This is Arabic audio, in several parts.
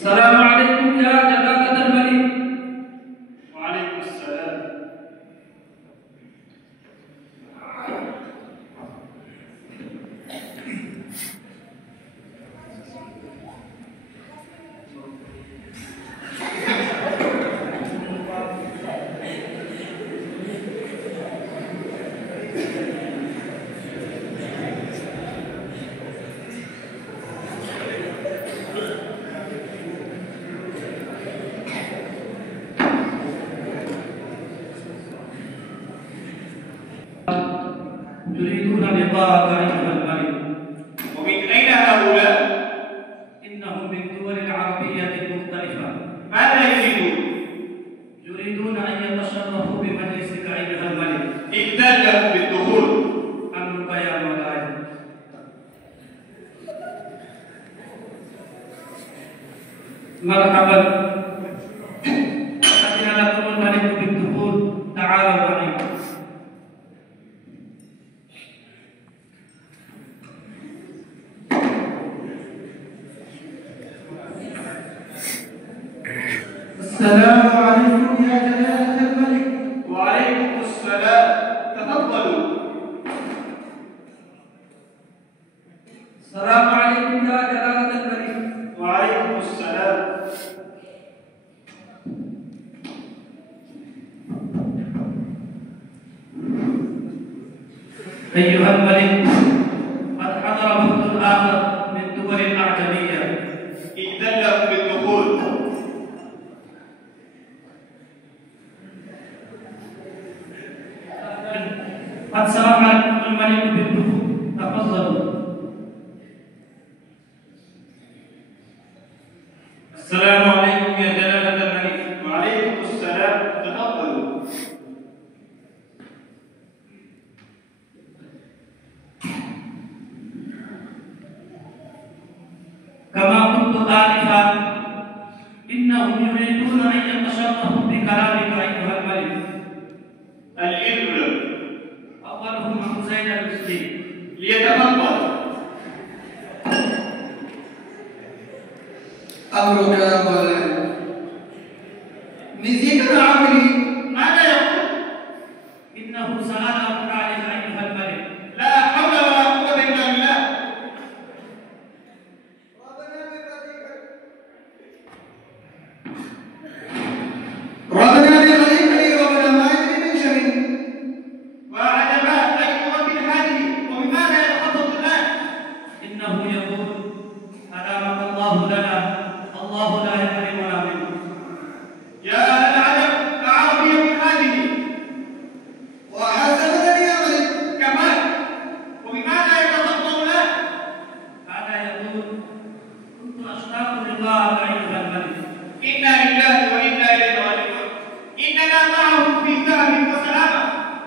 السلام عليكم يا جلالة الملك. وعليكم السلام. يريدون لقاءك أيها الملك. ومن أين هؤلاء؟ إنهم من الدول العربية المختلفة. ماذا يريدون؟ يريدون أن يتشرفوا بمجلسك أيها الملك. إذن لهم بالدخول. أمرك يا مولاي. مرحبا. أذن لكم الملك بالدخول. تعالوا معي. السلام عليكم يا جلالة الملك. وعليكم السلام. تفضلوا. السلام عليكم يا جلالة الملك. وعليكم السلام. أيها الملك، قد حضر وفد آخر من دول أعجمية. إذن لهم بالدخول. قد سمح لكم الملك بالدخول. تفضلوا. السلام عليكم يا جلالة الملك. وعليكم السلام. تفضلوا. كما قلت آنفا، إنهم يريدون أن يتشرفوا بكلامك أيها الملك. الإبر. أولهم حسين المسلم. ليتفضل. أمرك يا مولاي. نزيك العمري. ماذا يقول؟ إنه سألهم ذلك أيها الملك. لا حول ولا قوة إلا بالله. ربنا بخليقه ربنا ما يدري من شيء. وعجبا أي رب هذه وبماذا يتخطط الآن؟ إنه يقول: أرامك الله لنا، الله لا يحرمنا منه. يا العجب أعربية هذه وحسبتني يا ملك. كمان وبماذا يتخطط الآن؟ هذا يقول: كنت أشتاق لقاءك أيها الملك. إنا لله وإنا إليه راجعون. إننا معه في ذهب وسلامة.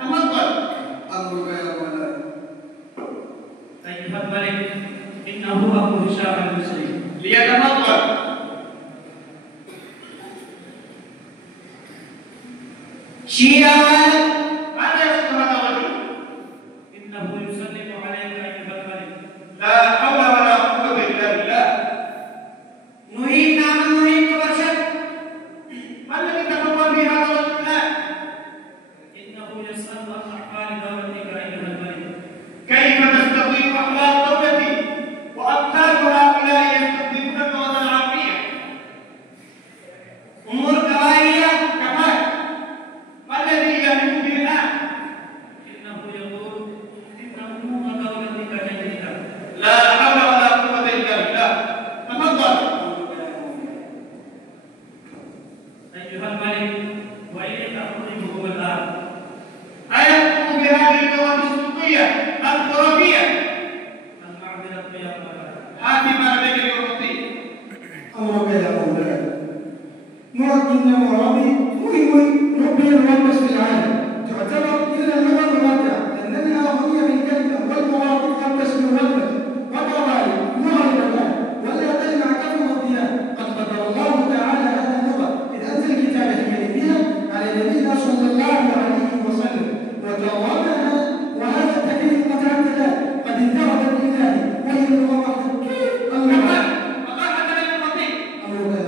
تفضل. أمرك يا مولاي. أيها الملك، إنه أبو هشام المصري. ليتفضل. شيعان. ماذا يقصد هذا الرجل؟ إنه يسلم عليك أيها الملك. لا حول ولا قوة إلا بالله. نريد نعمل نريد تبشر. ما الذي تفضل به هذا الرجل الآن؟ إنه يسأل عن أحوال دولتك أيها الملك. كيف تستقيم أحوال دولتي وأمثال هؤلاء يستخدمون اللغة العربية؟ أمور قبائلية. كمان ما الذي يهدف به الآن؟ إنه يقول: إن أمور دولتك جيدة. لا حول ولا قوة إلا بالله. تفضل. أيها الملك، وإليك أخرجه الآن. أيقوم بهذه اللغة الصوتية الخرافية؟ المعذرة يا مولاي. هات ما لديك لأعطيه. أمرك يا مولاي. إن عربي مهم ربي المركز في العالم. تعتبر إلى اللغة المرجع لأنها أغنية من كلمة والمواقف تلبس من ولد وقبائل لغة المكان ولا تجمع كفر الديان. قد قدر الله تعالى هذه اللغة إذ أنزل كتابه الكريم بها على نبينا صلى الله عليه وسلم وجربها. وهذا التكليف قد عدل قد اندرجت إلهي وهي اللغة وحدها. كيف اللغة؟ الله حتى لا يستطيع. أمرك يا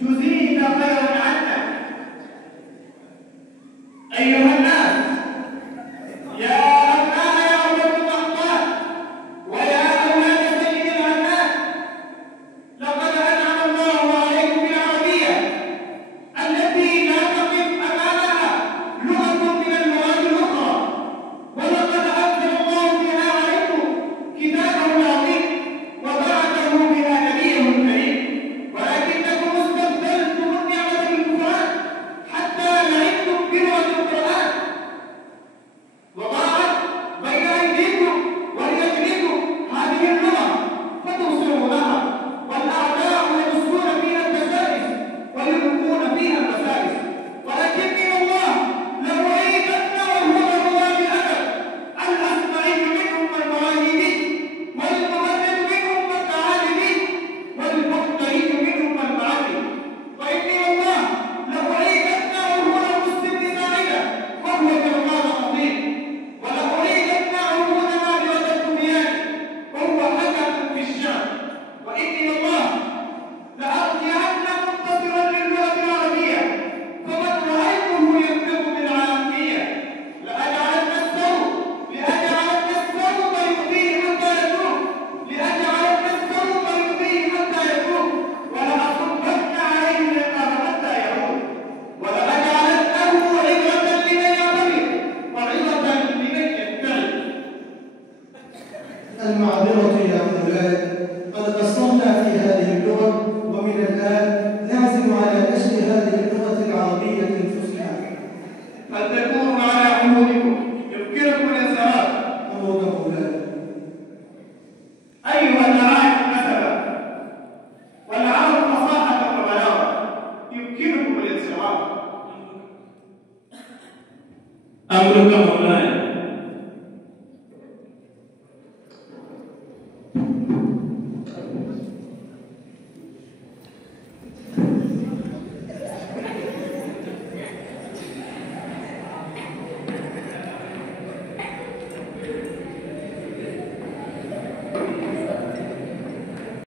جزيت خيرا عنا. أيها الناس، يا أبناء يعقوب الرحمن ويا أولاد سيد العنان، لقد أنعم الله عليكم بالعربية التي لا تقف أمامها لغة من اللغات الأخرى، ولقد أنزل الله بها عليكم كتابه العظيم وبعثه بها نبيه الكريم، ولكنكم استبدلتم النعمة بالكفران حتى لعبتم بلغة القرآن وضاعت بين أيديكم وليجريكم هذه اللغة فتبصرونها، والأعداء يدسون فيها الدسائس ويلقون فيها المسائس، ولكن من الله لأعيدن وهو الرضا بالأبد الأسمعي منهم والمواهبي والمبرد منهم والتعالبي والمقتري منهم والمعلم، وإني والله لأعيدن وهو المسلم ساعدا وهو جواد خطيب، ولأعيدن عهودنا بوجه الدنيان وهو حكم في الشعب، وإني والله لأرجعن منتصرا للغة العربية، فمن رأيته ينطق بالعامية لأجعلن الثوب يؤذيه حتى يتوب، ولأصبن عليه العقاب حتى يعود، ولأجعلنه عبرة لمن يعتبر وعظة لمن يتبع. المعذرة يا أولاد، قد قصرنا في هذه اللغة، ومن الآن نعزم على نشر هذه اللغة العربية الفصحى. فلتكونوا على عهودكم يذكركم الانصراف. أمرك أولاد. أيها الأعاجم نسبا والعرب فصاحة وبلاغة يمكنكم الانصراف. أمرك مولاي.